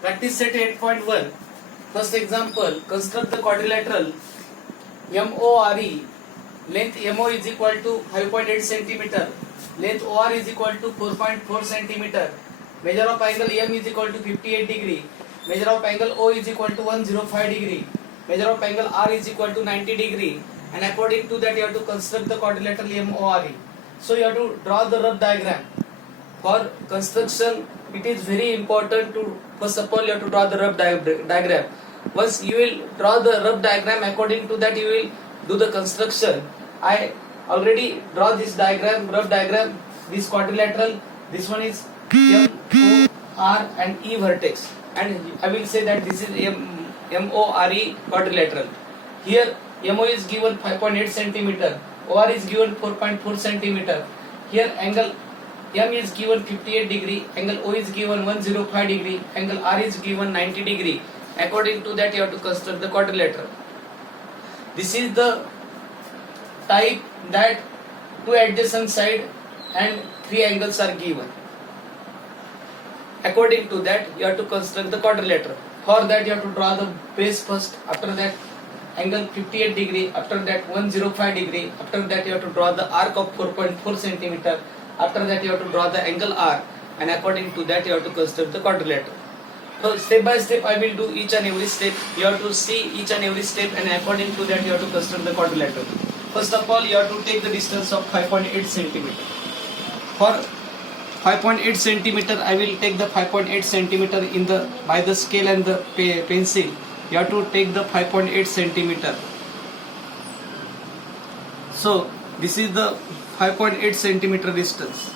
Practice set 8.1. First example, construct the quadrilateral MORE. Length MO is equal to 5.8 centimeter. Length OR is equal to 4.4 centimeter. Measure of angle M is equal to 58 degree. Measure of angle O is equal to 105 degree. Measure of angle R is equal to 90 degree. And according to that, you have to construct the quadrilateral MORE. So you have to draw the rough diagram. For construction, it is very important to first of all you have to draw the rough diagram. Once you will draw the rough diagram, according to that you will do the construction. I already draw this diagram, rough diagram. This quadrilateral, this one is M, O, R and E vertex, and I will say that this is MORE quadrilateral. Here MO is given 5.8 centimeter, OR is given 4.4 centimeter. Here angle M is given 58 degree, angle O is given 105 degree, angle R is given 90 degree. According to that you have to construct the quadrilateral. This is the type that two adjacent side and three angles are given. According to that you have to construct the quadrilateral. For that you have to draw the base first, after that angle 58 degree, after that 105 degree, after that you have to draw the arc of 4.4 centimeter. After that you have to draw the angle R, and according to that you have to construct the quadrilateral. So step by step I will do each and every step. You have to see each and every step, and according to that you have to construct the quadrilateral. First of all you have to take the distance of 5.8 centimeter. For 5.8 centimeter I will take the 5.8 centimeter in the by the scale and the pencil. You have to take the 5.8 centimeter. So this is the 5.8 centimeter distance.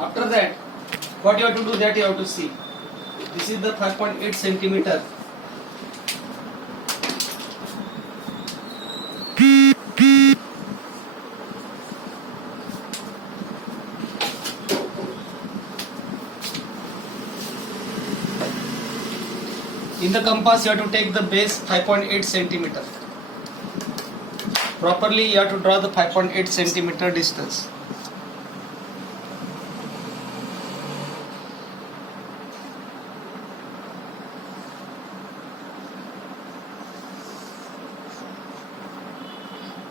After that, what you have to do, that you have to see. This is the 5.8 centimeter. In the compass you have to take the base 5.8 centimeter. Properly you have to draw the 5.8 centimeter distance.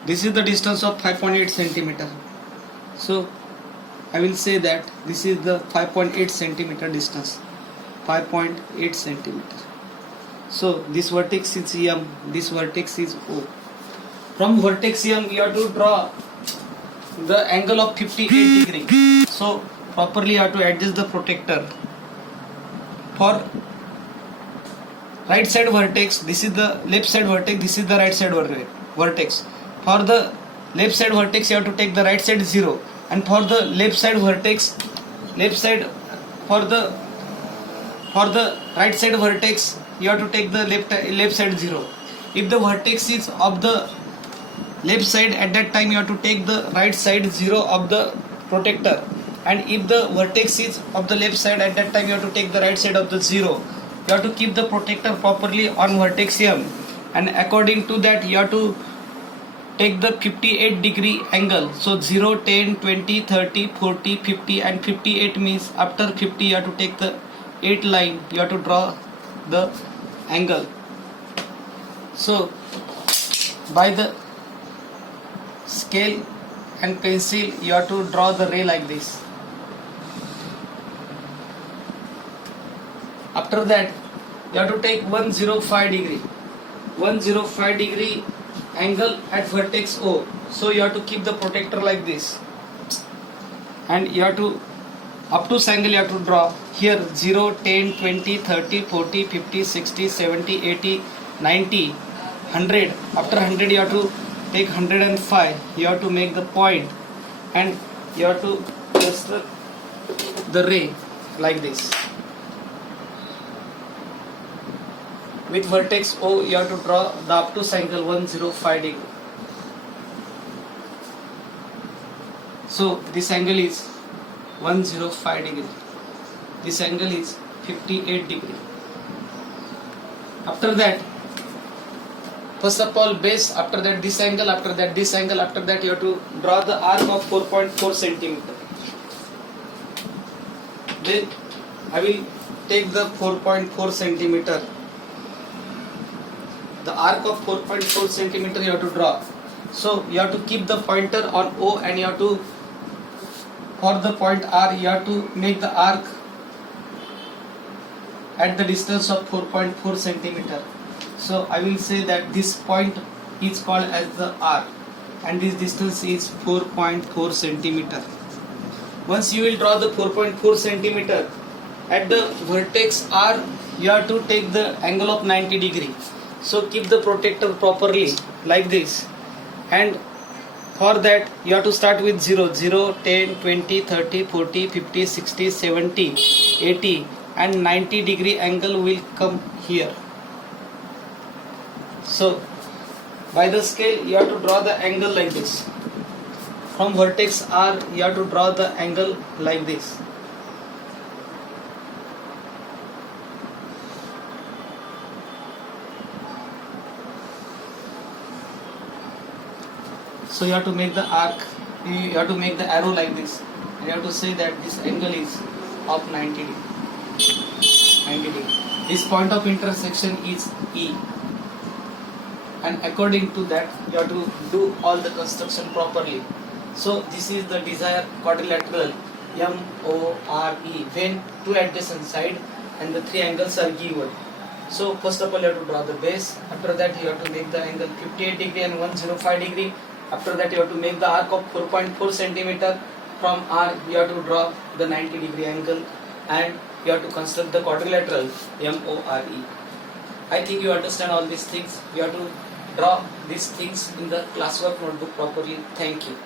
This is the distance of 5.8 centimeter. So I will say that this is the 5.8 centimeter distance. 5.8 centimeter. So this vertex is M, this vertex is O. From vertex M you have to draw the angle of 58 degree. So properly you have to adjust the protector. For right side vertex, this is the left side vertex, this is the right side vertex. For the left side vertex you have to take the right side 0, and for the left side vertex, for the right side vertex you have to take the left side 0. If the vertex is of the left side, at that time you have to take the right side 0 of the protector, and if the vertex is of the left side, at that time you have to take the right side of the 0. You have to keep the protector properly on vertex M, and according to that you have to take the 58 degree angle. So 0, 10, 20, 30, 40, 50 and 58 means after 50 you have to take the 8 line, you have to draw the angle. So by the scale and pencil you have to draw the ray like this. After that you have to take 105 degree angle at vertex O. So you have to keep the protector like this, and you have to up to angle you have to draw here 0, 10, 20, 30, 40, 50, 60, 70, 80, 90, 100. After 100 you have to take 105. You have to make the point, and you have to construct the ray like this. With vertex O you have to draw the obtuse angle 105 degree. So this angle is 105 degree. This angle is 58 degree. After that first of all base, after that this angle, after that this angle, after that you have to draw the arc of 4.4 centimeter. Then I will take the 4.4 centimeter. The arc of 4.4 centimeter you have to draw. So you have to keep the pointer on O, and you have to, for the point R, you have to make the arc at the distance of 4.4 centimeter. So I will say that this point is called as the R, and this distance is 4.4 centimeter. Once you will draw the 4.4 centimeter, at the vertex R you have to take the angle of 90 degree. So keep the protractor properly like this, and for that you have to start with 0, 0, 10, 20, 30, 40, 50, 60, 70, 80 and 90 degree angle will come here. So by the scale you have to draw the angle like this. From vertex R you have to draw the angle like this. So you have to make the arc, you have to make the arrow like this, and you have to say that this angle is of 90 degree. 90 degree. This point of intersection is E, and according to that you have to do all the construction properly. So this is the desired quadrilateral MORE when two adjacent side and the three angles are given. So first of all you have to draw the base. After that you have to make the angle 58 degree and 105 degree. After that you have to make the arc of 4.4 centimeter. From R you have to draw the 90 degree angle, and you have to construct the quadrilateral MORE. I think you understand all these things. You have to draw these things in the classwork notebook properly. Thank you.